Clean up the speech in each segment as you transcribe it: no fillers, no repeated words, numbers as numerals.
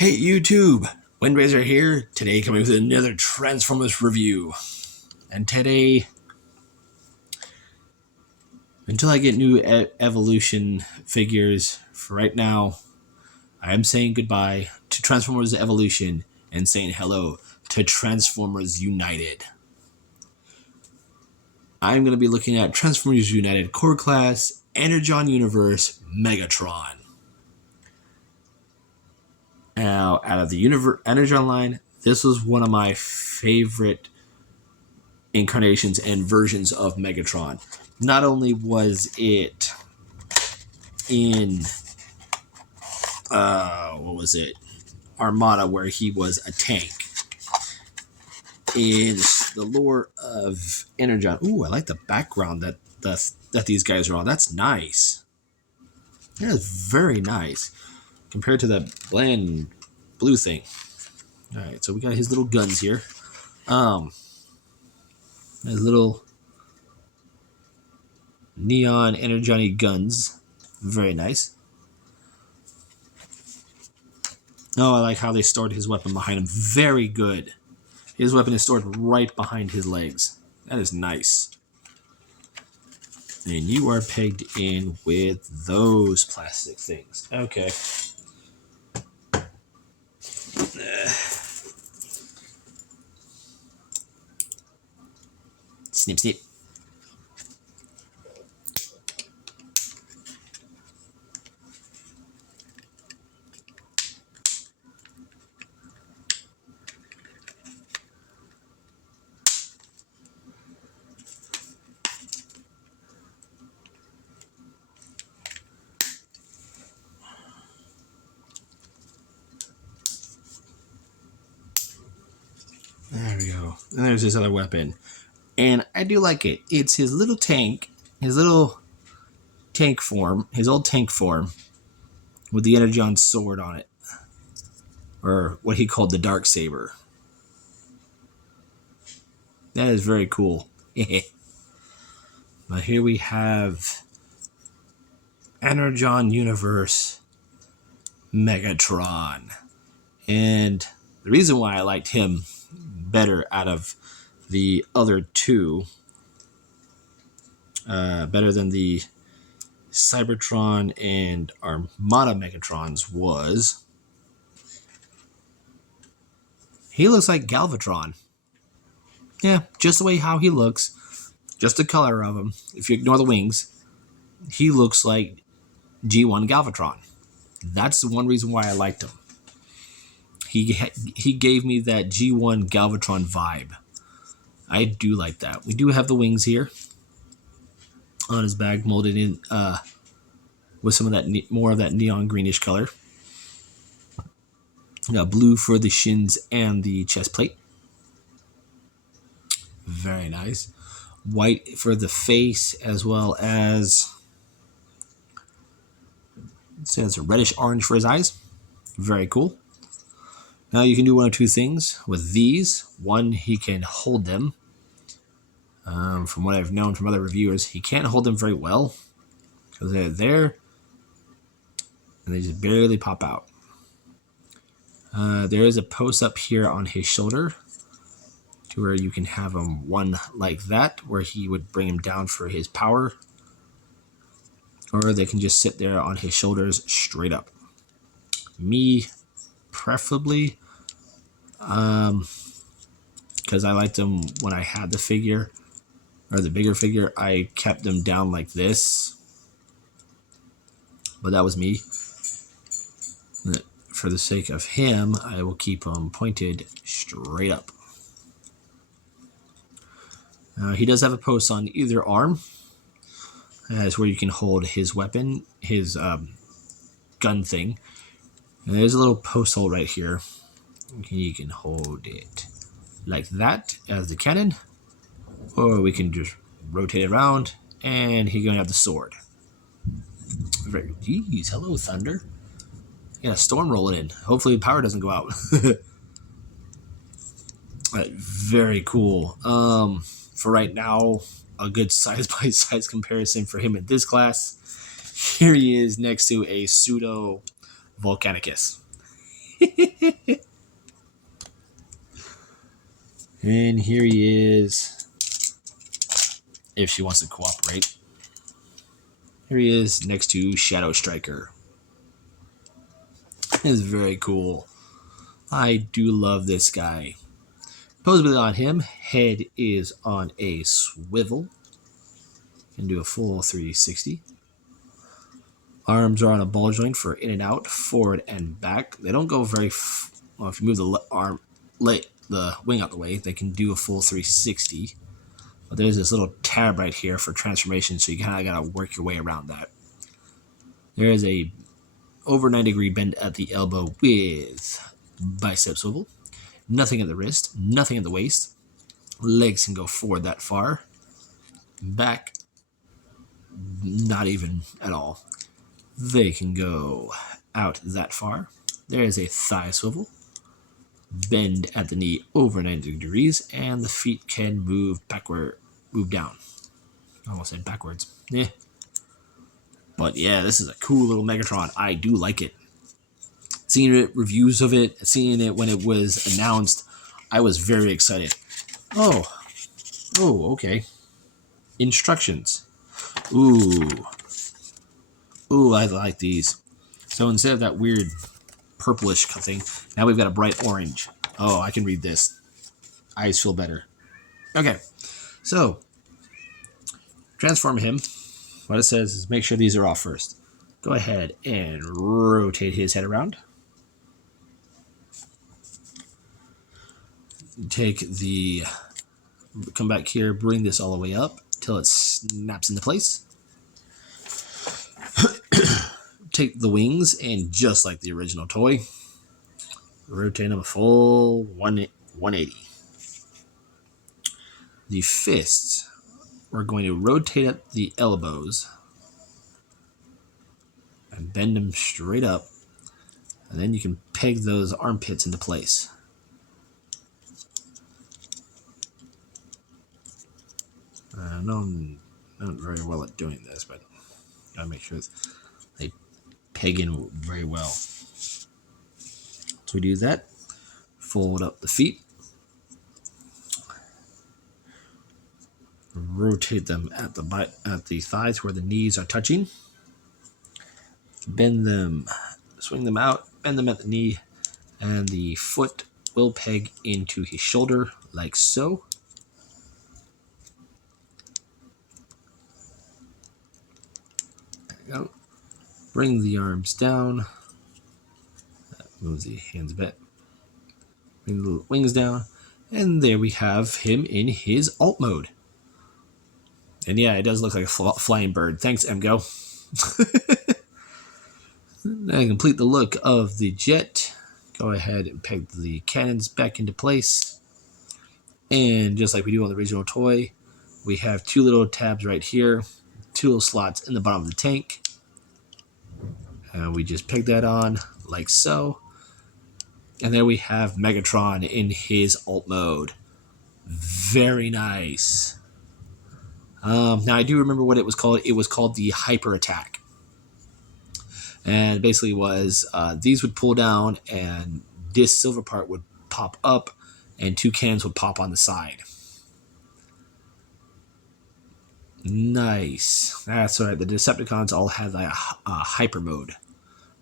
Hey YouTube, Windraiser here, today coming with another Transformers review. And today, until I get new Evolution figures, for right now, I am saying goodbye to Transformers Evolution and saying hello to Transformers United. I'm going to be looking at Transformers United Core Class, Energon Universe, Megatron. Now, out of the Energon line, this was one of my favorite incarnations and versions of Megatron. Not only was it in what was it, Armada, where he was a tank. In the lore of Energon, ooh, I like the background that these guys are on. That's nice. That is very nice compared to the bland blue thing. All right, so we got his little guns here. His little neon Energon-y guns. Very nice. Oh, I like how they stored his weapon behind him. Very good. His weapon is stored right behind his legs. That is nice. And you are pegged in with those plastic things. Okay. Snip, snip. There we go. And there's his other weapon. And I do like it. It's his little tank, his little tank form, his old tank form, with the Energon sword on it. Or what he called the Dark Saber. That is very cool. But here we have Energon Universe Megatron. And the reason why I liked him better out of the other two, better than the Cybertron and Armada Megatrons, was he looks like Galvatron. Yeah, just the way how he looks, just the color of him. If you ignore the wings, he looks like G1 Galvatron. That's the one reason why I liked him. He gave me that G1 Galvatron vibe. I do like that. We do have the wings here on his back, molded in with some of that more of that neon greenish color. We got blue for the shins and the chest plate. Very nice. White for the face, as well as it says reddish orange for his eyes. Very cool. Now you can do one of two things with these. One, he can hold them. From what I've known from other reviewers, he can't hold them very well because they're there and they just barely pop out. There is a post up here on his shoulder to where you can have him one like that, where he would bring him down for his power, or they can just sit there on his shoulders straight up. Me, preferably, because I liked them when I had the figure, or the bigger figure, I kept them down like this, but that was me. For the sake of him, I will keep them pointed straight up. He does have a post on either arm. That's where you can hold his weapon, his gun thing. And there's a little post hole right here. You can hold it like that as the cannon, or we can just rotate it around, and he's going to have the sword. Jeez, hello, Thunder. Yeah, storm rolling in. Hopefully the power doesn't go out. Very cool. For right now, a good size-by-size comparison for him in this class. Here he is next to a pseudo Volcanicus. And here he is. If she wants to cooperate. Here he is next to Shadow Striker. It's very cool. I do love this guy. Posability on him. Head is on a swivel. Can do a full 360. Arms are on a ball joint for in and out, forward and back. They don't go very well. If you move the wing out the way, they can do a full 360. But there's this little tab right here for transformation, so you kind of got to work your way around that. There is a over 90-degree bend at the elbow with bicep swivel. Nothing at the wrist, nothing at the waist. Legs can go forward that far. Back, not even at all. They can go out that far. There is a thigh swivel. Bend at the knee over 90 degrees, and the feet can move down. I almost said backwards. Yeah. But yeah, this is a cool little Megatron. I do like it. Seeing it, reviews of it, seeing it when it was announced, I was very excited. Oh, okay. Instructions. Ooh, I like these. So instead of that weird purplish thing, now we've got a bright orange. Oh, I can read this. Eyes feel better. Okay, so transform him. What it says is make sure these are off first. Go ahead and rotate his head around. Come back here, bring this all the way up till it snaps into place. Take the wings, and just like the original toy, rotate them a full 180. The fists, we're going to rotate at the elbows and bend them straight up, and then you can peg those armpits into place. I know I'm not very well at doing this, but gotta make sure they peg in very well. So we do that. Fold up the feet. Rotate them at the thighs where the knees are touching. Bend them, swing them out, bend them at the knee, and the foot will peg into his shoulder like so. There we go. Bring the arms down. That moves the hands a bit. Bring the wings down. And there we have him in his alt mode. And yeah, it does look like a flying bird. Thanks, MGO. Now complete the look of the jet. Go ahead and peg the cannons back into place. And just like we do on the original toy, we have two little tabs right here, two little slots in the bottom of the tank. And we just peg that on like so. And there we have Megatron in his alt mode. Very nice. Now I do remember what it was called. It was called the Hyper Attack. And basically was these would pull down and this silver part would pop up and two cannons would pop on the side. Nice. That's right. The Decepticons all have a hyper mode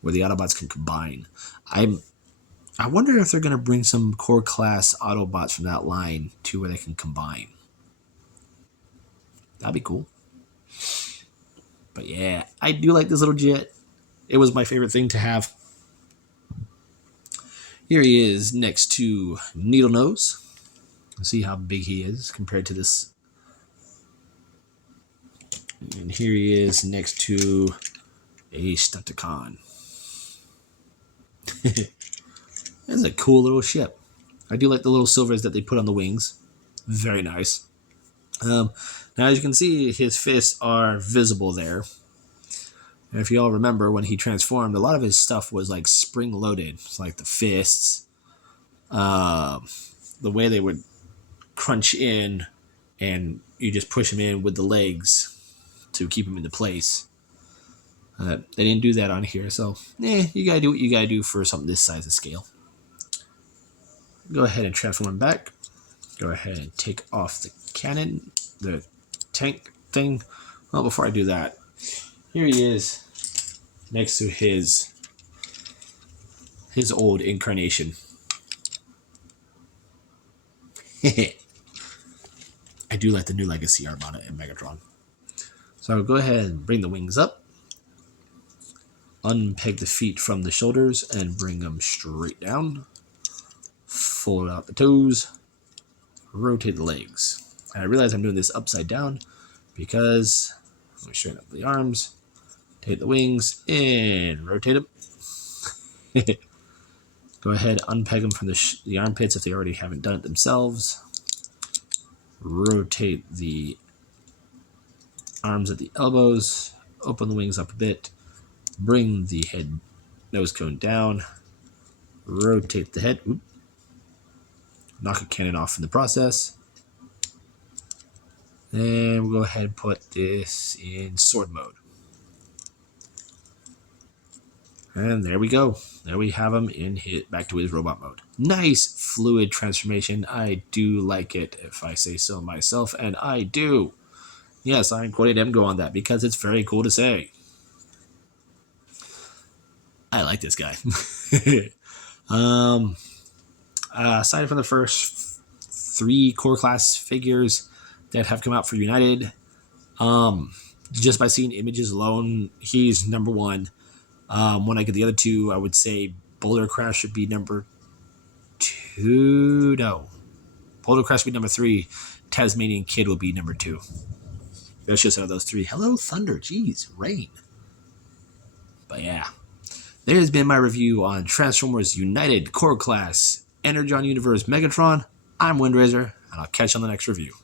where the Autobots can combine. I wonder if they're going to bring some core class Autobots from that line to where they can combine. That'd be cool. But yeah, I do like this little jet. It was my favorite thing to have. Here he is next to Needle Nose. See how big he is compared to this. And here he is next to a Stunticon. That's a cool little ship. I do like the little silvers that they put on the wings. Very nice. Now, as you can see, his fists are visible there. And if you all remember, when he transformed, a lot of his stuff was like spring-loaded. It's like the fists, the way they would crunch in, and you just push him in with the legs to keep him into place. They didn't do that on here, so you gotta do what you gotta do for something this size of scale. Go ahead and transform him back. Go ahead and take off the cannon, the tank thing. Well, before I do that, here he is next to his old incarnation. I do like the new legacy art on it in Megatron. So I'll go ahead and bring the wings up, unpeg the feet from the shoulders, and bring them straight down. Fold out the toes, rotate the legs. And I realize I'm doing this upside down because let me straighten up the arms, take the wings, and rotate them. Go ahead, unpeg them from the armpits if they already haven't done it themselves. Rotate the arms at the elbows, open the wings up a bit, bring the head nose cone down, rotate the head, knock a cannon off in the process. Then we'll go ahead and put this in sword mode. And there we go. There we have him in back to his robot mode. Nice fluid transformation. I do like it, if I say so myself, and I do. Yes, I'm quoting Emgo on that because it's very cool to say. I like this guy. Aside from the first 3 core class figures that have come out for United, just by seeing images alone, he's number 1. When I get the other 2, I would say Boulder Crash should be number 2. No, Boulder Crash would be number 3. Tasmanian Kid will be number 2. That's just out of those 3. Hello, Thunder. Jeez, rain. But yeah, there's been my review on Transformers United Core Class Energon Universe Megatron. I'm Windraiser, and I'll catch you on the next review.